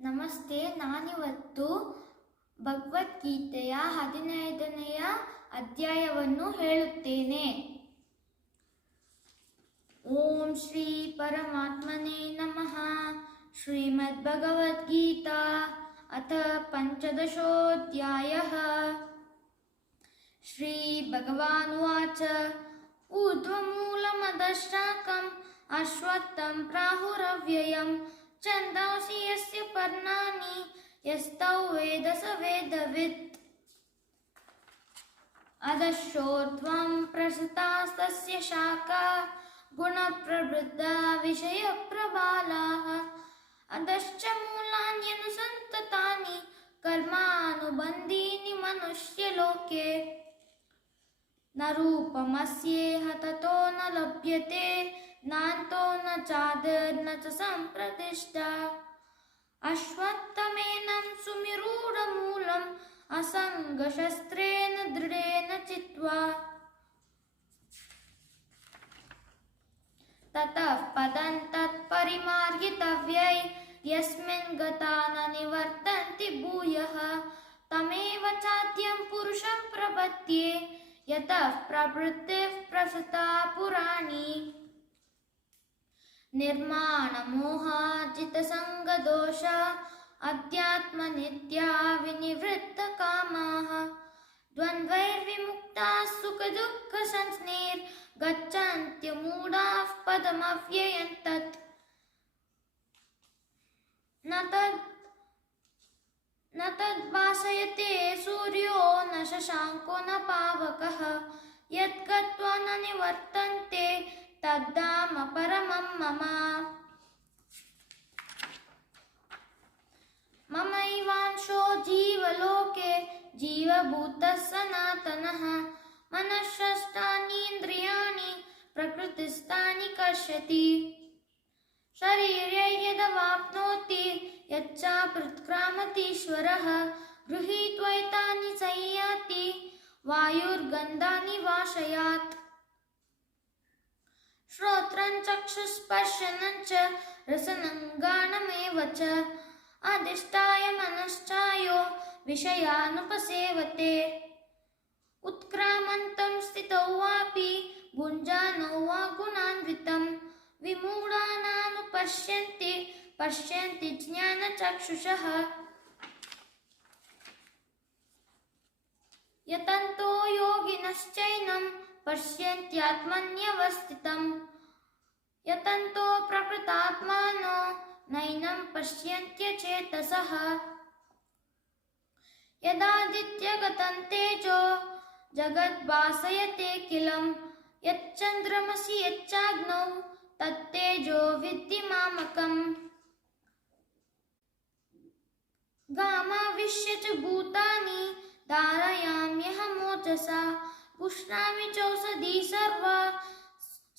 ನಮಸ್ತೆ. ನಾನಿವತ್ತು ಭಗವದ್ಗೀತೆಯ 15ನೆಯ ಅಧ್ಯಾಯವನ್ನು ಹೇಳುತ್ತೇನೆ. ಓಂ ಶ್ರೀ ಪರಮಾತ್ಮನೇ ನಮಃ. ಶ್ರೀಮದ್ ಭಗವದ್ಗೀತಾ ಅಥ ಪಂಚದಶೋಧ್ಯಾಯಃ. ಶ್ರೀ ಭಗವಾನುವಾಚ ಊರ್ಧ್ವಮೂಲಮಧಃಶಾಖಂ ಅಶ್ವತ್ಥಂ ಪ್ರಾಹುರವ್ಯಯಂ ಛಂದೋಸಿ ಯಸ್ಯ ಪರ್ಣಾನಿ ಯಸ್ತೌ ವೇದ ಸ ವೇದವಿತ್. ಅಧಶ್ಚೋರ್ಧ್ವಂ ಪ್ರಸೃತಾಸ್ತಸ್ಯ ಶಾಖಾ ಗುಣಪ್ರವೃದ್ಧಾ ವಿಷಯಪ್ರಬಲಾಃ. ಅಧಶ್ಚ ಮೂಲಾನ್ಯನುಸಂತತಾನಿ ಕರ್ಮಾನುಬಂಧೀನಿ ಮನುಷ್ಯಲೋಕೆ. ನ ರೂಪಮಸ್ಯೇಹ ತಥೋ ನ ಲಭ್ಯತೆ ನಾಂತೋ ನ ಚಾದಿರ್ನ ಚ ಸಂಪ್ರತಿಷ್ಠಾ. ಅಶ್ವತ್ಥಮೇನಂ ಸುಮಿರೂಢಮೂಲಂ ಅಸಂಗಶಸ್ತ್ರೇಣ ದೃಢೇನ ಚಿತ್ವಾ. ತತಃ ಪದಂ ತತ್ಪರಿಮಾರ್ಗಿತವ್ಯೈ ಯಸ್ಮಿನ್ ಗತಾ ನ ನಿವರ್ತಂತಿ ಭೂಯಃ. ತಮೇವ ಚಾದ್ಯಂ ಪುರುಷಂ ಪ್ರಪದ್ಯೆ ಯತಃ ಪ್ರವೃತ್ತಿಃ ಪ್ರಸೃತಾ ಪುರಾಣಿ. ನಿರ್ಮಾಣ ಮೋಹಾಜಿತ ಸಂಗದೋಷ ಅಧ್ಯಾತ್ಮ ನಿತ್ಯಾ ವಿನಿವೃತ್ತ ಕಾಮಾಃ. ದ್ವಂದ್ವೈರ್ವಿಮುಕ್ತಾಃ ಸುಖ ದುಃಖ ಸಂಜ್ಞೈರ್ ಗಚ್ಚಂತ್ಯ ಮೂಢಾಃ ಪದಮವ್ಯಯಂ ತತ್. ನ ತದ್ಭಾಸಯತೆ ಸೂರ್ಯೋ ನ ಶಶಾಂಕೋ ನ ಪಾವಕಃ. ಯತ್ ಗತ್ವಾ ನ ನಿವರ್ತಂತೆ ತದ್ಧಾಮ ಪರಮಂ ಮಮ. ಮಮೈವಾಂಶೋ ಜೀವಲೋಕೆ ಜೀವಭೂತಃ ಸನಾತನಃ. ಮನಃಷಷ್ಠಾನೀಂದ್ರಿಯಾಣಿ ಪ್ರಕೃತಿಸ್ಥಾನಿ ಕರ್ಷತಿ. ಶರೀರೇ ಯದವಾಪ್ನೋತಿ ಯಚ್ಚಾಪ್ಯುತ್ಕ್ರಾಮತೀಶ್ವರಃ. ಗೃಹೀತ್ವೈತಾನಿ ಸಂಯಾತಿ ವಾಯುರ್ಗಂಧಾನಿ ವಾಶಯಾತ್. ಶ್ರೋತ್ರಂ ಚಕ್ಷುಸ್ಪರ್ಶನಂ ಚ ರಸನಂ ಘ್ರಾಣಮೇವ ಚ ಅಧಿಷ್ಠಾಯ ಮನಶ್ಚಾಯೋ ವಿಷಯಾನುಪಸೇವತೆ. ಉತ್ಕ್ರಾಮಂತಂ ಸ್ಥಿತೌ ವಾಪಿ ಭುಂಜಾನೌ ವಾ ಗುಣಾನ್ವಿತಂ ವಿಮೂಢಾನಾನುಪಶ್ಯಂತಿ ಪಶ್ಯಂತಿ ಜ್ಞಾನಚಕ್ಷುಷಃ. ಯತಂತೋ ಯೋಗಿನಶ್ಚೈನಂ ಪಶ್ಯಂತ್ಯಾತ್ಮನ್ಯವಸ್ಥಿತಂ. ಯತಂತೋ ಪ್ರಕೃತಾತ್ಮಾನೋ ನೈನಂ ಪಶ್ಯಂತ್ಯಚೇತಸಃ. ಯದಾದಿತ್ಯಗತಂ ತೇಜೋ ಜಗದ್ಭಾಸಯತೆಖಿಲಂ. ಯಚ್ಚಂದ್ರಮಸಿ ಯಚ್ಚಾಗ್ನೌ ತತ್ತೇಜೋ ವಿದ್ಧಿ ಮಾಮಕಂ. ಗಾಮಾವಿಶ್ಯ ಚ ಭೂತಾನಿ ಧಾರಯಾಮ್ಯಹಮೋಜಸಾ. ಪುಷ್ಣಾಮಿ ಚೌಷಧೀ ಸರ್ವಾ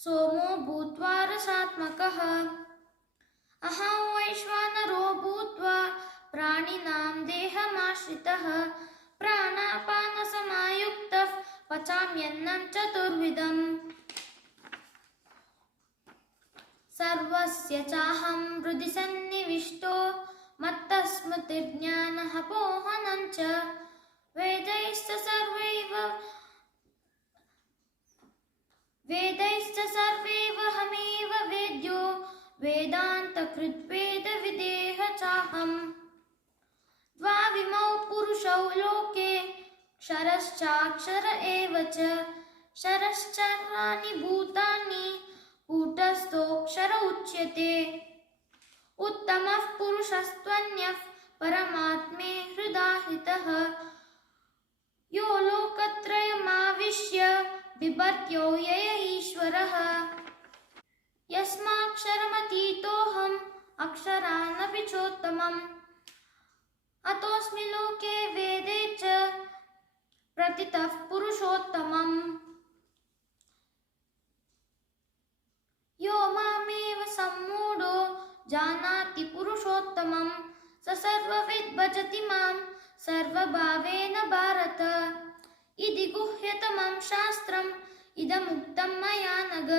ಸೋಮೋ ಭೂತ್ವಾ ರಸಾತ್ಮಕಃ. ಅಹಂ ವೈಶ್ವಾನರೋ ಭೂತ್ವಾ ಪ್ರಾಣಿನಾಂ ದೇಹಮಾಶ್ರಿತಃ. ಪ್ರಾಣಾಪಾನ ಸಮಾಯುಕ್ತಃ ಪಚಾಮ್ಯನ್ನಂ ಚತುರ್ವಿಧಂ. ಸರ್ವಸ್ಯ ಚಾಹಂ ಹೃದಿ ಸನ್ನಿವಿಷ್ಟೋ ಮತ್ತಸ್ಮೃತಿರ್ಜ್ಞಾನಃ ಪೋಹನಂ ಚ. ವೇದೈಶ್ಚ ಸರ್ವೈವಹಮೇವ ವೇದ್ಯೋ ವೇದಾಂತಕೃದ್ವೇದವಿದೇಹ ಚಾಹಂ. ದ್ವಾವಿಮೌ ಪುರುಷೌ ಲೋಕೆ ಕ್ಷರಶ್ಚಾಕ್ಷರ ಏವ ಚ. ಕ್ಷರಶ್ಚರಾಣಿ ಭೂತಾನಿ ಕೂಟಸ್ಥೋಕ್ಷರ ಉಚ್ಯತೆ. ಉತ್ತಮಃ ಪುರುಷಸ್ತ್ವನ್ಯಃ ಪರಮಾತ್ಮೇ ಹೃದಾಹಿತಃ. ಯೋ ಲೋಕತ್ರಯಮಾವಿಶ್ಯ ಬಿಭರ್ತ್ಯವ್ಯಯ ಈಶ್ವರಃ. ಯಸ್ಮಾಕ್ಷರಮತೀತೋಹಂ ಅಕ್ಷರಾನಪಿ ಚೋತ್ತಮಂ. ಅತೋಸ್ಮಿ ಲೋಕೆ ವೇದೇ ಚ ಪ್ರಥಿತಃ ಪುರುಷೋತ್ತಮಂ. ಯೋ ಮಾಮೇವ ಸಮ್ಮೂಢೋ ಜಾನಾತಿ ಪುರುಷೋತ್ತಮಂ ಸ ಸರ್ವವಿದ್ ಭಜತಿ ಮಾಂ ಸರ್ವಭಾವೇನ ಭಾರತ. ಇದಿ ಗುಹ್ಯತಮಂ ಶಾಸ್ತ್ರಂ ಇದಮುಕ್ತಂ ಮಯಾ ನಘ.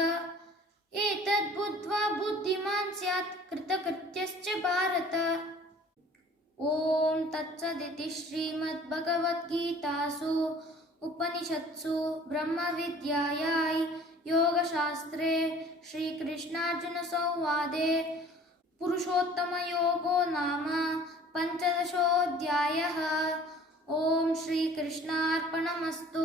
ಏತದ್ ಬುದ್ಧ್ವಾ ಬುದ್ಧಿಮಾನ್ ಸ್ಯಾತ್ ಕೃತಕೃತ್ಯಶ್ಚ ಭಾರತ. तत्सदिति श्रीमद्भगवद्गीतासु उपनिषत्सु ब्रह्मविद्यायां योगशास्त्रे श्रीकृष्णार्जुनसंवादे पुरुषोत्तमयोगो नाम पञ्चदशोऽध्यायः। ॐ श्रीकृष्णार्पणमस्तु।